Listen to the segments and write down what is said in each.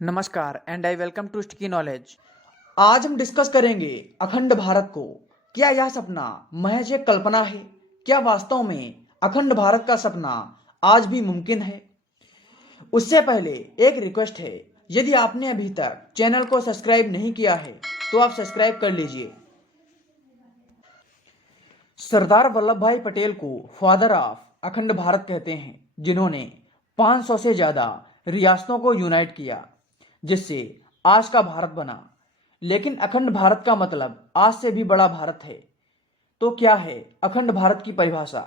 नमस्कार and I welcome to sticky knowledge. आज हम डिस्कस करेंगे अखंड भारत को। क्या यह सपना महज एक कल्पना है? क्या वास्तव में अखंड भारत का सपना आज भी मुमकिन है? उससे पहले एक रिक्वेस्ट है, यदि आपने अभी तक चैनल को सब्सक्राइब नहीं किया है तो आप सब्सक्राइब कर लीजिए। सरदार वल्लभ भाई पटेल को फादर ऑफ अखंड भारत कहते हैं, जिन्होंने 500 से ज्यादा रियासतों को यूनाइट किया, जिससे आज का भारत बना। लेकिन अखंड भारत का मतलब आज से भी बड़ा भारत है। तो क्या है अखंड भारत की परिभाषा?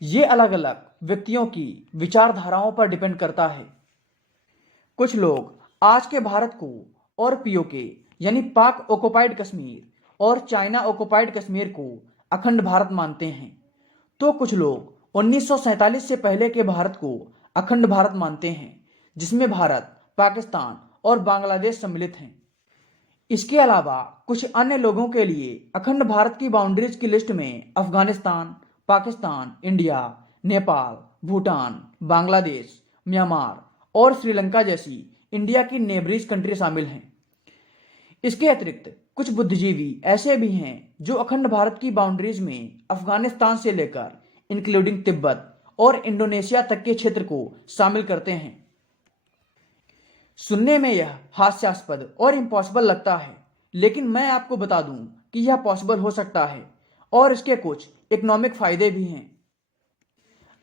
ये अलग अलग व्यक्तियों की विचारधाराओं पर डिपेंड करता है। कुछ लोग आज के भारत को और पीओके यानी पाक ऑक्युपाइड कश्मीर और चाइना ऑक्युपाइड कश्मीर को अखंड भारत मानते हैं, तो कुछ लोग 1947 से पहले के भारत को अखंड भारत मानते हैं, जिसमें भारत, पाकिस्तान और बांग्लादेश सम्मिलित हैं। इसके अलावा कुछ अन्य लोगों के लिए अखंड भारत की बाउंड्रीज की लिस्ट में अफगानिस्तान, पाकिस्तान, इंडिया, नेपाल, भूटान, बांग्लादेश, म्यांमार और श्रीलंका जैसी इंडिया की नेबरीज कंट्री शामिल हैं। इसके अतिरिक्त कुछ बुद्धिजीवी ऐसे भी हैं जो अखंड भारत की बाउंड्रीज में अफगानिस्तान से लेकर इंक्लूडिंग तिब्बत और इंडोनेशिया तक के क्षेत्र को शामिल करते हैं। सुनने में यह हास्यास्पद और इम्पॉसिबल लगता है, लेकिन मैं आपको बता दूं कि यह पॉसिबल हो सकता है और इसके कुछ इकोनॉमिक फायदे भी हैं।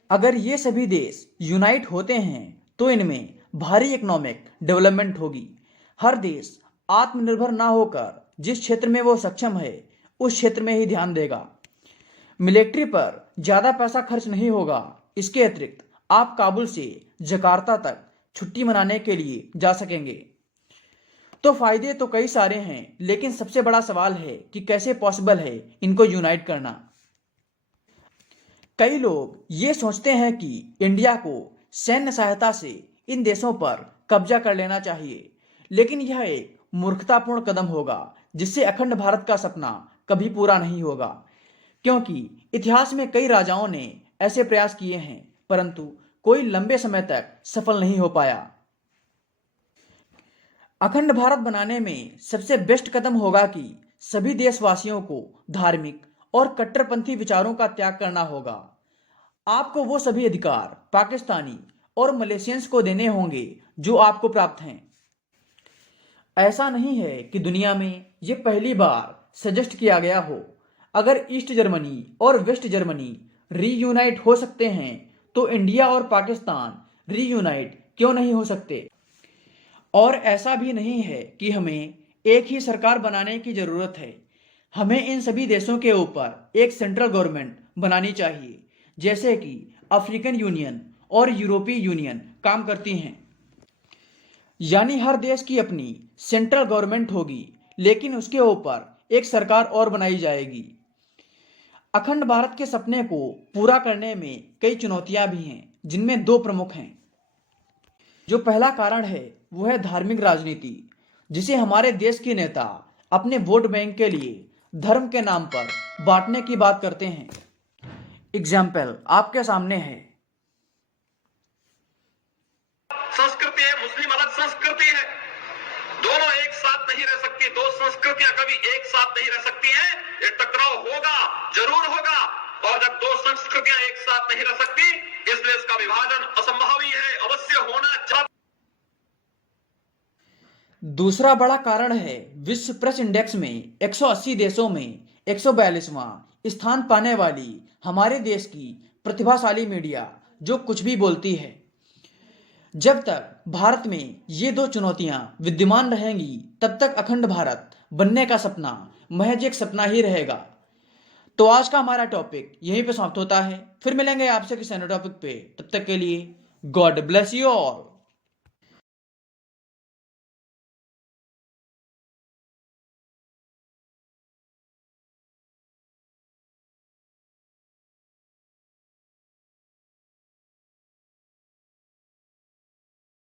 अगर ये सभी देश यूनाइट होते हैं तो इनमें भारी इकोनॉमिक डेवलपमेंट होगी। हर देश आत्मनिर्भर ना होकर जिस क्षेत्र में वो सक्षम है उस क्षेत्र में ही ध्यान देगा। मिलिट्री पर ज्यादा पैसा खर्च नहीं होगा। इसके अतिरिक्त आप काबुल से जकार्ता तक छुट्टी मनाने के लिए जा सकेंगे। तो फायदे तो कई सारे हैं, लेकिन सबसे बड़ा सवाल है कि कैसे पॉसिबल है इनको यूनाइट करना। कई लोग ये सोचते हैं कि इंडिया को सैन्य सहायता से इन देशों पर कब्जा कर लेना चाहिए, लेकिन यह एक मूर्खतापूर्ण कदम होगा जिससे अखंड भारत का सपना कभी पूरा नहीं होगा, क्योंकि इतिहास में कई राजाओं ने ऐसे प्रयास किए हैं, परंतु कोई लंबे समय तक सफल नहीं हो पाया। अखंड भारत बनाने में सबसे बेस्ट कदम होगा कि सभी देशवासियों को धार्मिक और कट्टरपंथी विचारों का त्याग करना होगा। आपको वो सभी अधिकार पाकिस्तानी और मलेशियंस को देने होंगे जो आपको प्राप्त हैं। ऐसा नहीं है कि दुनिया में ये पहली बार सजेस्ट किया गया हो। अगर ईस्ट जर्मनी और वेस्ट जर्मनी रीयूनाइट हो सकते हैं तो इंडिया और पाकिस्तान रीयूनाइट क्यों नहीं हो सकते? और ऐसा भी नहीं है कि हमें एक ही सरकार बनाने की जरूरत है। हमें इन सभी देशों के ऊपर एक सेंट्रल गवर्नमेंट बनानी चाहिए, जैसे कि अफ्रीकन यूनियन और यूरोपीय यूनियन काम करती हैं। यानी हर देश की अपनी सेंट्रल गवर्नमेंट होगी, लेकिन उसके ऊपर एक सरकार और बनाई जाएगी। अखंड भारत के सपने को पूरा करने में कई चुनौतियां भी हैं, जिनमें दो प्रमुख हैं। जो पहला कारण है वो है धार्मिक राजनीति, जिसे हमारे देश के नेता अपने वोट बैंक के लिए धर्म के नाम पर बांटने की बात करते हैं। एग्जाम्पल आपके सामने है। संस्कृति है, मुस्लिम अलग संस्कृति है, दोनों एक साथ नहीं रह सकती। दो संस्कृतियां कभी एक साथ नहीं रह सकती हैं। ये टकराव होगा, जरूर होगा। और जब दो संस्कृतियां एक साथ नहीं रह सकती, इसलिए इसका विभाजन असंभव ही है, अवश्य होना चाहिए। दूसरा बड़ा कारण है विश्व प्रेस इंडेक्स में 180 देशों में 142वां स्थान पाने वाली हमारे देश की प्रतिभाशाली मीडिया, जो कुछ भी बोलती है। जब तक भारत में ये दो चुनौतियां विद्यमान रहेंगी, तब तक अखंड भारत बनने का सपना महज एक सपना ही रहेगा। तो आज का हमारा टॉपिक यहीं पे समाप्त होता है। फिर मिलेंगे आपसे किसी अन्य टॉपिक पे। तब तक के लिए गॉड ब्लेस यू ऑल।